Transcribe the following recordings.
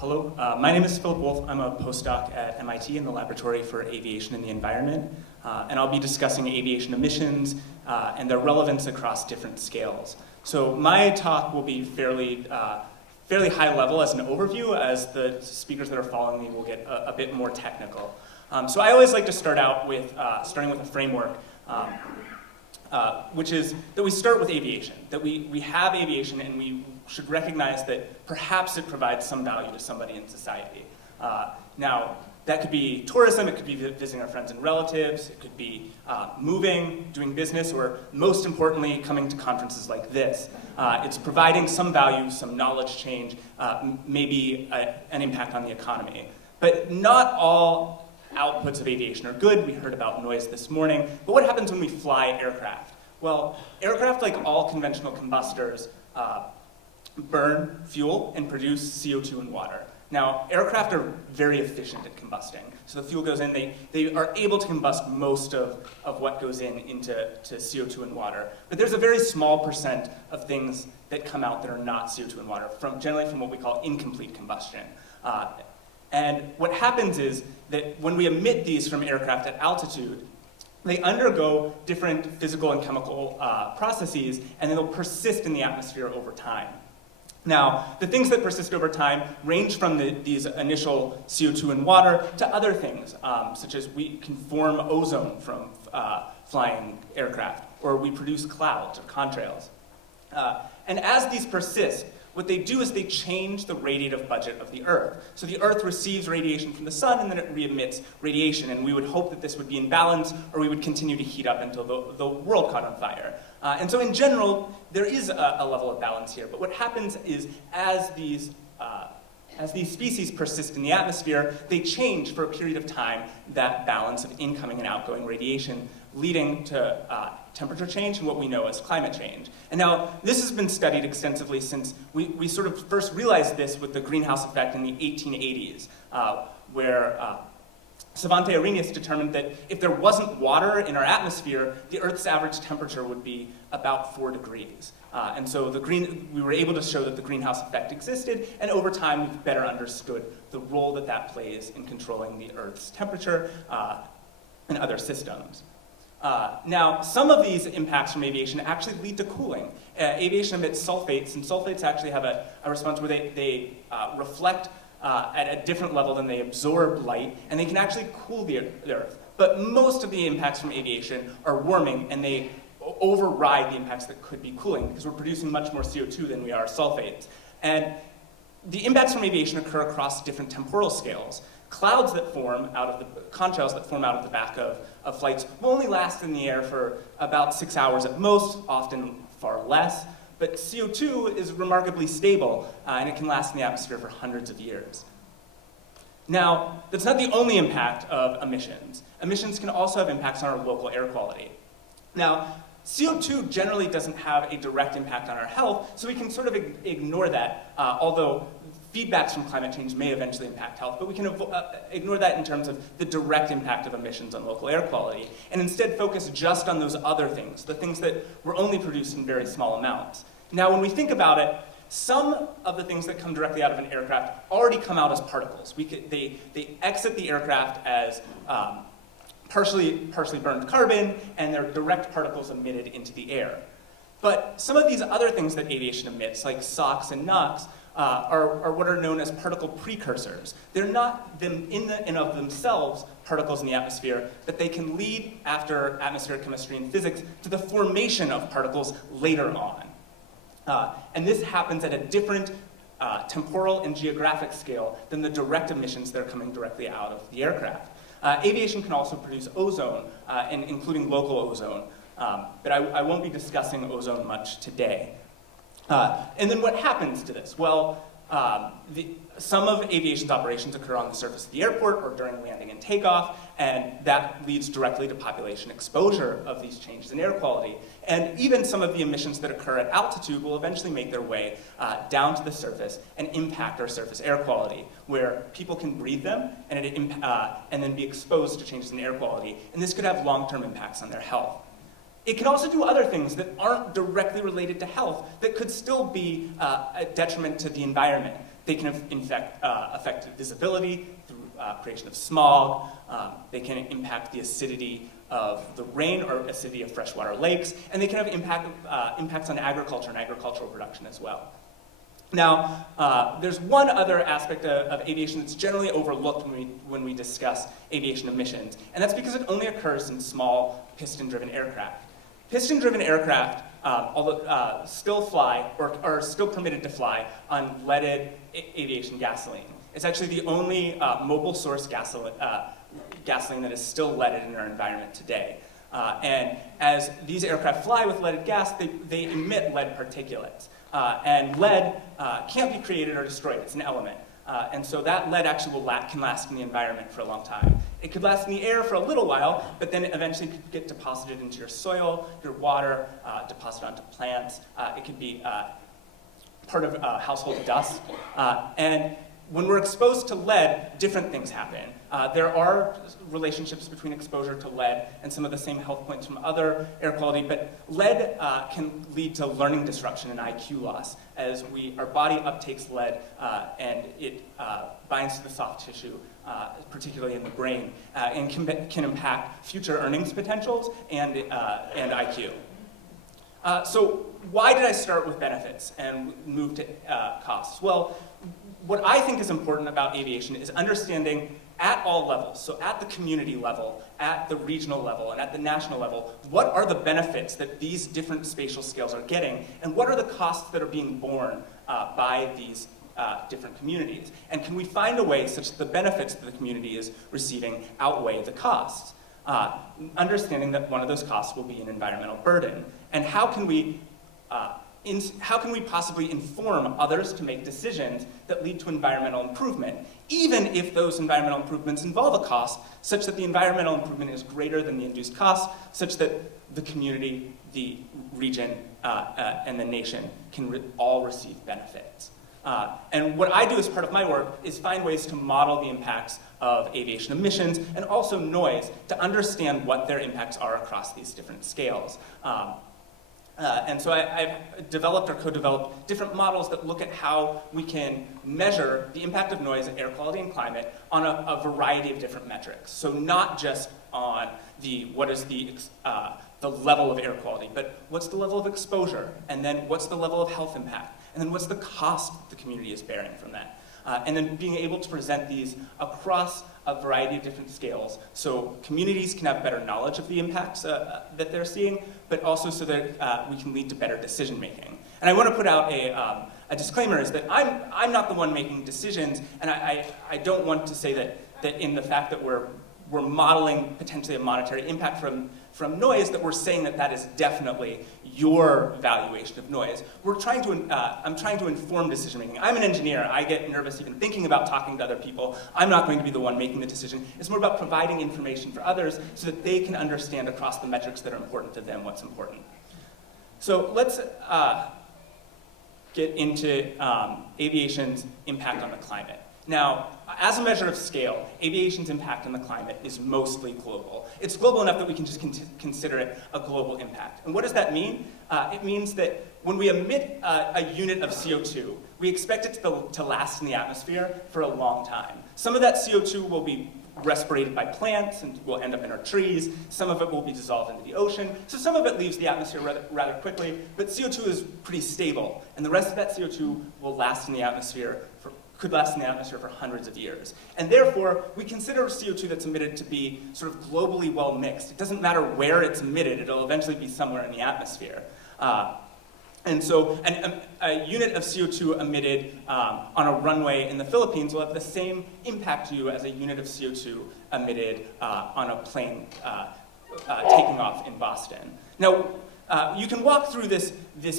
Hello, my name is Philip Wolfe. I'm a postdoc at MIT in the Laboratory for Aviation and the Environment, and I'll be discussing aviation emissions and their relevance across different scales. So my talk will be fairly high level as an overview, as the speakers that are following me will get a bit more technical. So I always like to start out with starting with a framework, which is that we start with aviation, that we have aviation and we should recognize that perhaps it provides some value to somebody in society. Now, that could be tourism, it could be visiting our friends and relatives, it could be moving, doing business, or most importantly, coming to conferences like this. It's providing some value, some knowledge change, maybe an impact on the economy. But not all outputs of aviation are good. We heard about noise this morning. But what happens when we fly aircraft? Well, aircraft, like all conventional combustors, burn fuel and produce CO2 and water. Now, aircraft are very efficient at combusting. So the fuel goes in, they are able to combust most of what goes into CO2 and water. But there's a very small percent of things that come out that are not CO2 and water, generally from what we call incomplete combustion. And what happens is that when we emit these from aircraft at altitude, they undergo different physical and chemical processes, and they'll persist in the atmosphere over time. Now, the things that persist over time range from these initial CO2 and water to other things, such as we can form ozone from flying aircraft, or we produce clouds or contrails. And as these persist, what they do is they change the radiative budget of the Earth. So the Earth receives radiation from the sun, and then it re-emits radiation, and we would hope that this would be in balance, or we would continue to heat up until the world caught on fire. And so in general, there is a level of balance here, but what happens is as these species persist in the atmosphere, they change for a period of time that balance of incoming and outgoing radiation, leading to temperature change and what we know as climate change. And now, this has been studied extensively since we sort of first realized this with the greenhouse effect in the 1880s, where Svante Arrhenius determined that if there wasn't water in our atmosphere, the Earth's average temperature would be about 4 degrees. And so we were able to show that the greenhouse effect existed, and over time we've better understood the role that plays in controlling the Earth's temperature and other systems. Now, some of these impacts from aviation actually lead to cooling. Aviation emits sulfates, and sulfates actually have a response where they reflect at a different level than they absorb light, and they can actually cool the Earth. But most of the impacts from aviation are warming, and they override the impacts that could be cooling, because we're producing much more CO2 than we are sulfates. And the impacts from aviation occur across different temporal scales. Clouds that form out of the contrails that form out of the back of flights will only last in the air for about 6 hours at most, often far less. But CO2 is remarkably stable, and it can last in the atmosphere for hundreds of years. Now, that's not the only impact of emissions. Emissions can also have impacts on our local air quality. Now, CO2 generally doesn't have a direct impact on our health, so we can sort of ignore that, although feedbacks from climate change may eventually impact health, but we can ignore that in terms of the direct impact of emissions on local air quality, and instead focus just on those other things, the things that were only produced in very small amounts. Now, when we think about it, some of the things that come directly out of an aircraft already come out as particles. They exit the aircraft as partially burned carbon, and they're direct particles emitted into the air. But some of these other things that aviation emits, like SOx and NOx, are what are known as particle precursors. They're not in and of themselves particles in the atmosphere, but they can lead, after atmospheric chemistry and physics, to the formation of particles later on. And this happens at a different temporal and geographic scale than the direct emissions that are coming directly out of the aircraft. Aviation can also produce ozone, including local ozone, but I won't be discussing ozone much today. And then what happens to this? Well, some of aviation's operations occur on the surface of the airport or during landing and takeoff, and that leads directly to population exposure of these changes in air quality. And even some of the emissions that occur at altitude will eventually make their way down to the surface and impact our surface air quality, where people can breathe them and then be exposed to changes in air quality. And this could have long-term impacts on their health. It can also do other things that aren't directly related to health that could still be a detriment to the environment. They can affect visibility through creation of smog. They can impact the acidity of the rain or acidity of freshwater lakes, and they can have impacts on agriculture and agricultural production as well. Now, there's one other aspect of aviation that's generally overlooked when we discuss aviation emissions, and that's because it only occurs in small piston-driven aircraft. Piston-driven aircraft, although still fly or are still permitted to fly on leaded aviation gasoline. It's actually the only mobile source gasoline that is still leaded in our environment today. And as these aircraft fly with leaded gas, they emit lead particulates. And lead can't be created or destroyed. It's an element. And so that lead actually can last in the environment for a long time. It could last in the air for a little while, but then eventually could get deposited into your soil, your water, deposited onto plants. It could be part of household dust. And when we're exposed to lead, different things happen. There are relationships between exposure to lead and some of the same health points from other air quality, but lead can lead to learning disruption and IQ loss as our body uptakes lead and it binds to the soft tissue, particularly in the brain, and can impact future earnings potentials and IQ. So why did I start with benefits and move to costs? Well, what I think is important about aviation is understanding at all levels, so at the community level, at the regional level, and at the national level, what are the benefits that these different spatial scales are getting, and what are the costs that are being borne by these different communities? And can we find a way such that the benefits that the community is receiving outweigh the costs? Understanding that one of those costs will be an environmental burden. And how can we possibly inform others to make decisions that lead to environmental improvement, even if those environmental improvements involve a cost, such that the environmental improvement is greater than the induced cost, such that the community, the region, and the nation can all receive benefits. And what I do as part of my work is find ways to model the impacts of aviation emissions and also noise to understand what their impacts are across these different scales. And so I've developed or co-developed different models that look at how we can measure the impact of noise, air quality, and climate on a variety of different metrics. So not just on what is the level of air quality, but what's the level of exposure, and then what's the level of health impact, and then what's the cost the community is bearing from that. And then being able to present these across a variety of different scales so communities can have better knowledge of the impacts that they're seeing, but also so that we can lead to better decision making. And I want to put out a disclaimer is that I'm not the one making decisions, and I don't want to say that in the fact that we're modeling potentially a monetary impact from noise, that we're saying that is definitely your valuation of noise. I'm trying to inform decision making. I'm an engineer. I get nervous even thinking about talking to other people. I'm not going to be the one making the decision. It's more about providing information for others so that they can understand across the metrics that are important to them what's important. So let's get into aviation's impact on the climate. Now, as a measure of scale, aviation's impact on the climate is mostly global. It's global enough that we can just consider it a global impact. And what does that mean? It means that when we emit a unit of CO2, we expect it to last in the atmosphere for a long time. Some of that CO2 will be respirated by plants and will end up in our trees. Some of it will be dissolved into the ocean. So some of it leaves the atmosphere rather quickly, but CO2 is pretty stable. And the rest of that CO2 will last in the atmosphere could last in the atmosphere for hundreds of years. And therefore, we consider CO2 that's emitted to be sort of globally well mixed. It doesn't matter where it's emitted, it'll eventually be somewhere in the atmosphere. And so a unit of CO2 emitted on a runway in the Philippines will have the same impact to you as a unit of CO2 emitted on a plane taking off in Boston. Now, you can walk through this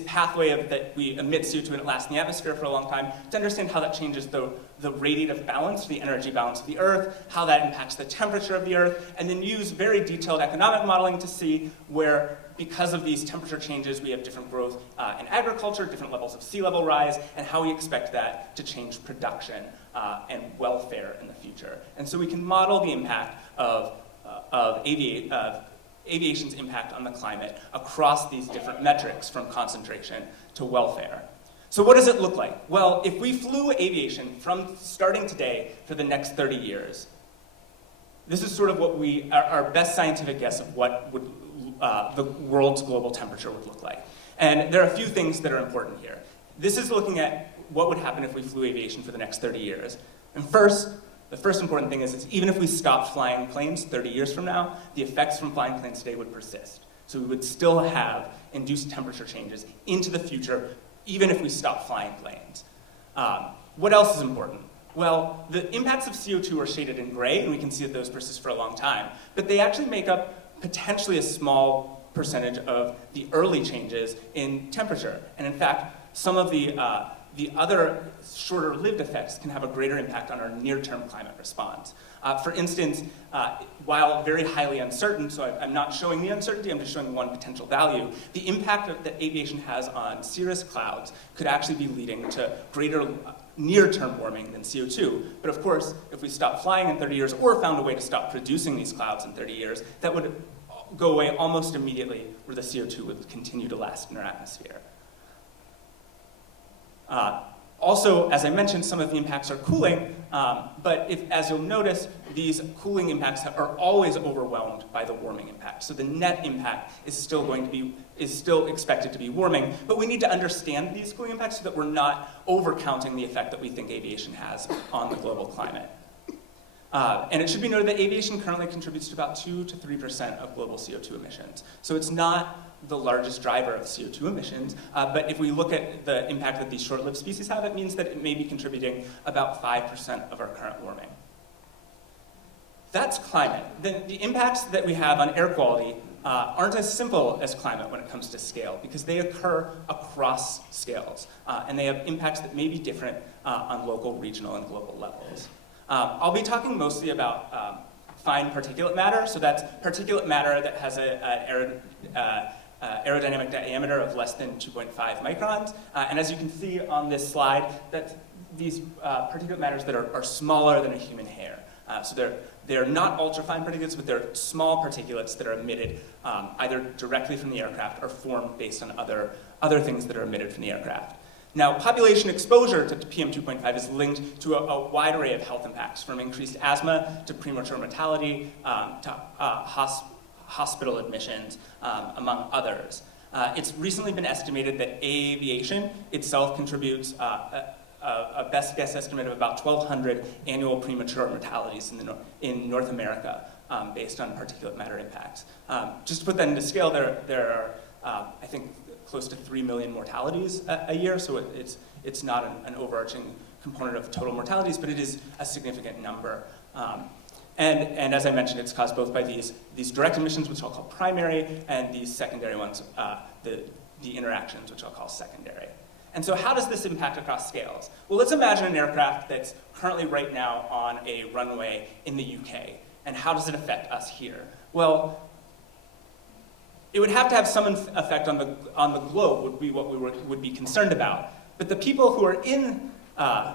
pathway of that we emit CO2 and it lasts in the atmosphere for a long time to understand how that changes the radiative balance, the energy balance of the Earth, how that impacts the temperature of the Earth, and then use very detailed economic modeling to see where, because of these temperature changes, we have different growth in agriculture, different levels of sea level rise, and how we expect that to change production and welfare in the future. And so we can model the impact of aviation's impact on the climate across these different metrics from concentration to welfare. So what does it look like? Well, if we flew aviation from starting today for the next 30 years, this is sort of what our best scientific guess of what would, the world's global temperature would look like. And there are a few things that are important here. This is looking at what would happen if we flew aviation for the next 30 years. And the first important thing is even if we stopped flying planes 30 years from now, the effects from flying planes today would persist. So we would still have induced temperature changes into the future, even if we stopped flying planes. What else is important? Well, the impacts of CO2 are shaded in gray, and we can see that those persist for a long time. But they actually make up potentially a small percentage of the early changes in temperature. And in fact, some of the other shorter-lived effects can have a greater impact on our near-term climate response. For instance, while very highly uncertain, so I'm not showing the uncertainty, I'm just showing one potential value, the impact that aviation has on cirrus clouds could actually be leading to greater near-term warming than CO2. But of course, if we stopped flying in 30 years or found a way to stop producing these clouds in 30 years, that would go away almost immediately, where the CO2 would continue to last in our atmosphere. Also, as I mentioned, some of the impacts are cooling, but as you'll notice, these cooling impacts are always overwhelmed by the warming impact. So the net impact is still expected to be warming, but we need to understand these cooling impacts so that we're not overcounting the effect that we think aviation has on the global climate. And it should be noted that aviation currently contributes to about 2 to 3% of global CO2 emissions. So it's not the largest driver of CO2 emissions, but if we look at the impact that these short-lived species have, it means that it may be contributing about 5% of our current warming. That's climate. Then the impacts that we have on air quality aren't as simple as climate when it comes to scale, because they occur across scales, and they have impacts that may be different on local, regional, and global levels. I'll be talking mostly about fine particulate matter, so that's particulate matter that has an aerodynamic diameter of less than 2.5 microns. And as you can see on this slide, that's these particulate matters that are smaller than a human hair. So they're not ultrafine particulates, but they're small particulates that are emitted either directly from the aircraft or formed based on other things that are emitted from the aircraft. Now, population exposure to PM2.5 is linked to a wide array of health impacts, from increased asthma to premature mortality to hospital admissions, among others. It's recently been estimated that aviation itself contributes a best guess estimate of about 1,200 annual premature mortalities in North America based on particulate matter impacts. Just to put that into scale, there are, I think, close to 3 million mortalities a year, so it's not an overarching component of total mortalities, but it is a significant number. And as I mentioned, it's caused both by these direct emissions, which I'll call primary, and these secondary ones, the interactions, which I'll call secondary. And so how does this impact across scales? Well, let's imagine an aircraft that's currently right now on a runway in the UK, and how does it affect us here? Well, it would have to have some effect on the globe, would be what we would be concerned about. But the people who are in the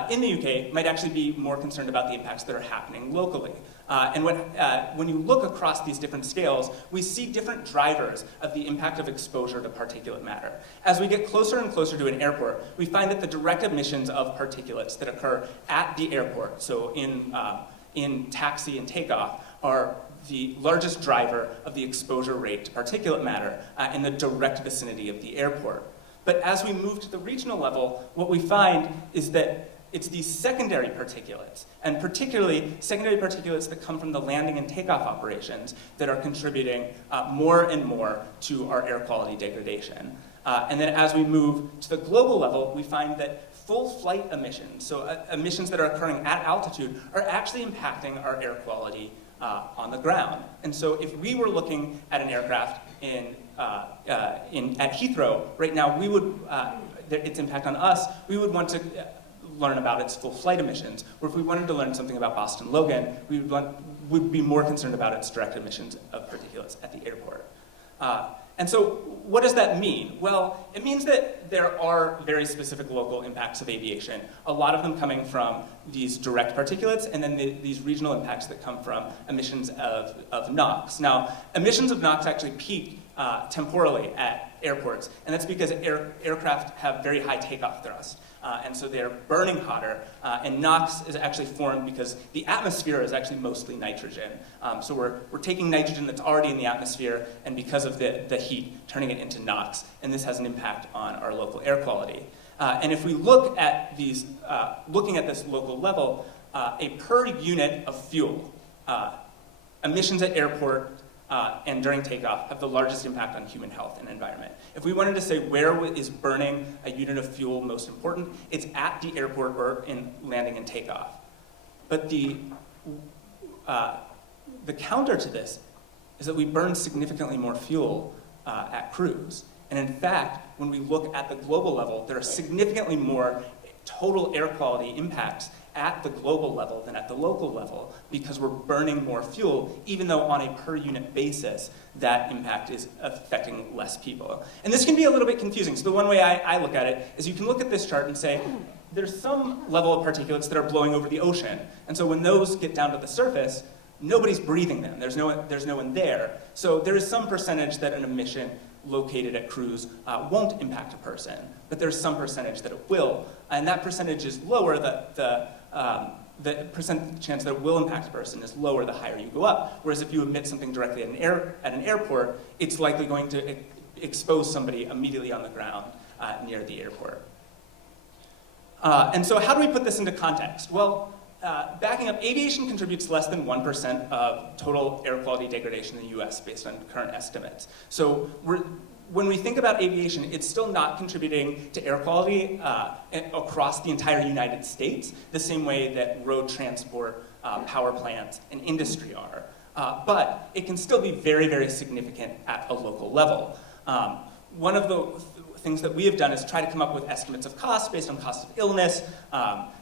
UK might actually be more concerned about the impacts that are happening locally. And when you look across these different scales, we see different drivers of the impact of exposure to particulate matter. As we get closer and closer to an airport, we find that the direct emissions of particulates that occur at the airport, so in taxi and takeoff, are the largest driver of the exposure rate to particulate matter in the direct vicinity of the airport. But as we move to the regional level, what we find is that it's these secondary particulates, and particularly secondary particulates that come from the landing and takeoff operations, that are contributing more and more to our air quality degradation. And then as we move to the global level, we find that full flight emissions, so emissions that are occurring at altitude, are actually impacting our air quality on the ground. And so if we were looking at an aircraft at Heathrow right now, we would, its impact on us, we would want to learn about its full flight emissions. Or if we wanted to learn something about Boston Logan, we would be more concerned about its direct emissions of particulates at the airport. And so what does that mean? Well, it means that there are very specific local impacts of aviation, a lot of them coming from these direct particulates, and then these regional impacts that come from emissions of NOx. Now, emissions of NOx actually peaked temporally at airports, and that's because aircraft have very high takeoff thrust. And so they're burning hotter, and NOx is actually formed because the atmosphere is actually mostly nitrogen. So we're taking nitrogen that's already in the atmosphere, and because of the heat, turning it into NOx, and this has an impact on our local air quality. And if we look at these, looking at this local level, a per unit of fuel, emissions at airport and during takeoff have the largest impact on human health and environment. If we wanted to say where is burning a unit of fuel most important, it's at the airport or in landing and takeoff. But the counter to this is that we burn significantly more fuel at cruise. And in fact, when we look at the global level, there are significantly more total air quality impacts at the global level than at the local level because we're burning more fuel, even though on a per unit basis, that impact is affecting less people. And this can be a little bit confusing. So the one way I look at it is you can look at this chart and say, there's some level of particulates that are blowing over the ocean. And so when those get down to the surface, nobody's breathing them. There's no one there. So there is some percentage that an emission located at cruise won't impact a person, but there's some percentage that it will, and that percentage is lower. The percent chance that it will impact a person is lower the higher you go up. Whereas if you emit something directly at an airport, it's likely going to expose somebody immediately on the ground near the airport. And so how do we put this into context? Well, backing up, aviation contributes less than 1% of total air quality degradation in the US based on current estimates. So when we think about aviation, it's still not contributing to air quality across the entire United States, the same way that road transport, power plants, and industry are. But it can still be very, very significant at a local level. One of the things that we have done is try to come up with estimates of cost based on cost of illness,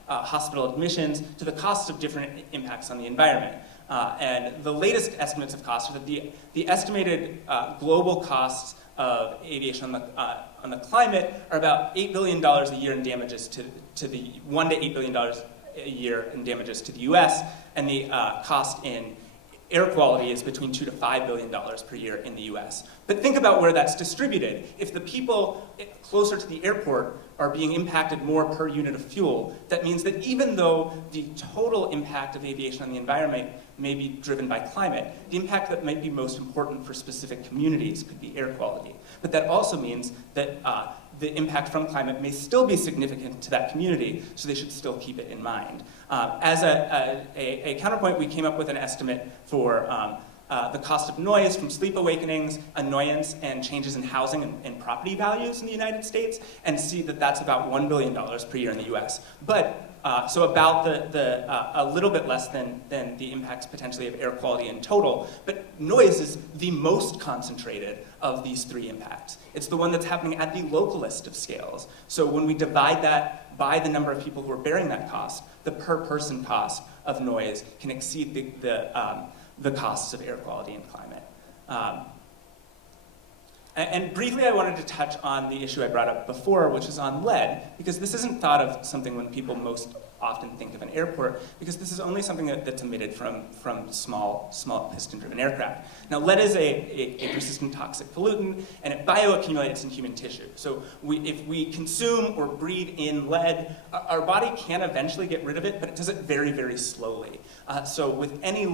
hospital admissions, to the costs of different impacts on the environment. And the latest estimates of cost are that the estimated global costs of aviation on the climate are about $8 billion a year in damages to the $1 to $8 billion a year in damages to the US, and the cost in air quality is between $2 to $5 billion per year in the US. But think about where that's distributed. If the people closer to the airport are being impacted more per unit of fuel, that means that even though the total impact of aviation on the environment may be driven by climate, the impact that might be most important for specific communities could be air quality. But that also means that the impact from climate may still be significant to that community, so they should still keep it in mind. As a counterpoint, we came up with an estimate for the cost of noise from sleep awakenings, annoyance, and changes in housing and property values in the United States, and see that that's about $1 billion per year in the US. But so about a little bit less than the impacts potentially of air quality in total, but noise is the most concentrated of these three impacts. It's the one that's happening at the localist of scales. So when we divide that by the number of people who are bearing that cost, the per person cost of noise can exceed the costs of air quality and climate. And briefly, I wanted to touch on the issue I brought up before, which is on lead, because this isn't thought of something when people most often think of an airport, because this is only something that's emitted from small piston-driven aircraft. Now, lead is a persistent toxic pollutant, and it bioaccumulates in human tissue. So if we consume or breathe in lead, our body can eventually get rid of it, but it does it very, very slowly. So with any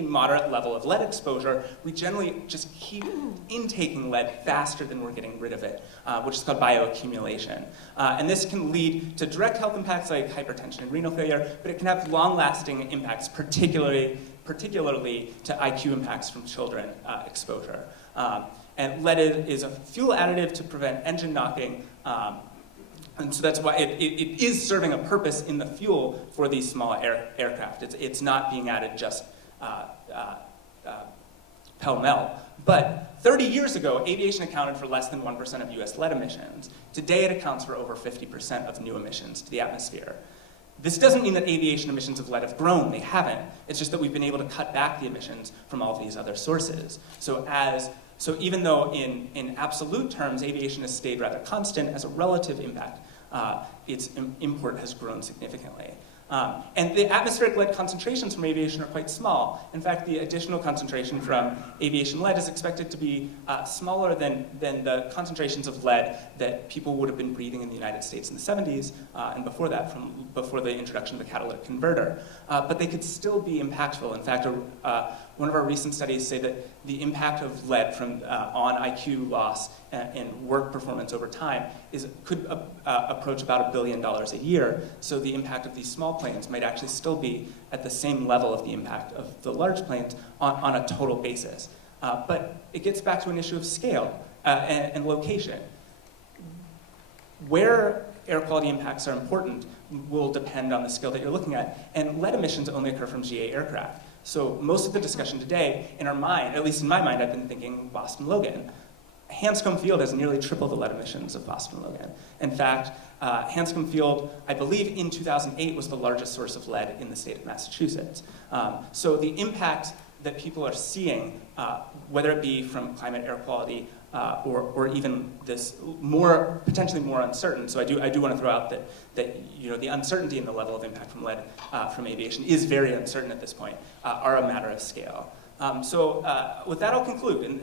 moderate level of lead exposure, we generally just keep intaking lead faster than we're getting rid of it, which is called bioaccumulation. And this can lead to direct health impacts like hypertension and renal failure, but it can have long-lasting impacts, particularly to IQ impacts from children exposure. And lead is a fuel additive to prevent engine knocking, and so that's why it is serving a purpose in the fuel for these small aircraft. It's not being added just pell-mell. But 30 years ago, aviation accounted for less than 1% of US lead emissions. Today, it accounts for over 50% of new emissions to the atmosphere. This doesn't mean that aviation emissions of lead have grown. They haven't. It's just that we've been able to cut back the emissions from all of these other sources. So even though in absolute terms, aviation has stayed rather constant, as a relative impact, its import has grown significantly. And the atmospheric lead concentrations from aviation are quite small. In fact, the additional concentration from aviation lead is expected to be smaller than the concentrations of lead that people would have been breathing in the United States in the 70s and before that, before the introduction of the catalytic converter. But they could still be impactful. In fact, one of our recent studies say that the impact of lead on IQ loss and work performance over time could approach about $1 billion a year. So the impact of these small planes might actually still be at the same level of the impact of the large planes on a total basis. But it gets back to an issue of scale and location. Where air quality impacts are important will depend on the scale that you're looking at. And lead emissions only occur from GA aircraft. So most of the discussion today, in our mind, at least in my mind, I've been thinking Boston Logan. Hanscom Field has nearly triple the lead emissions of Boston Logan. In fact, Hanscom Field, I believe in 2008, was the largest source of lead in the state of Massachusetts. So the impact that people are seeing, whether it be from climate air quality or even this potentially more uncertain. So I do want to throw out that the uncertainty in the level of impact from lead from aviation is very uncertain at this point, are a matter of scale. So with that, I'll conclude. And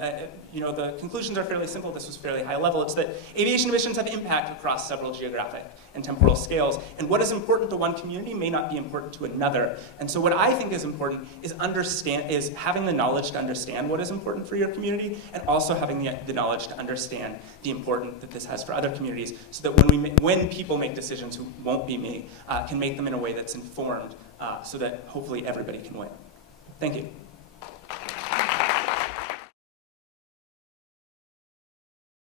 the conclusions are fairly simple. This was fairly high level. It's that aviation emissions have impact across several geographic and temporal scales. And what is important to one community may not be important to another. And so what I think is important is having the knowledge to understand what is important for your community, and also having the knowledge to understand the importance that this has for other communities, so that when people make decisions who won't be me, can make them in a way that's informed, so that hopefully everybody can win. Thank you.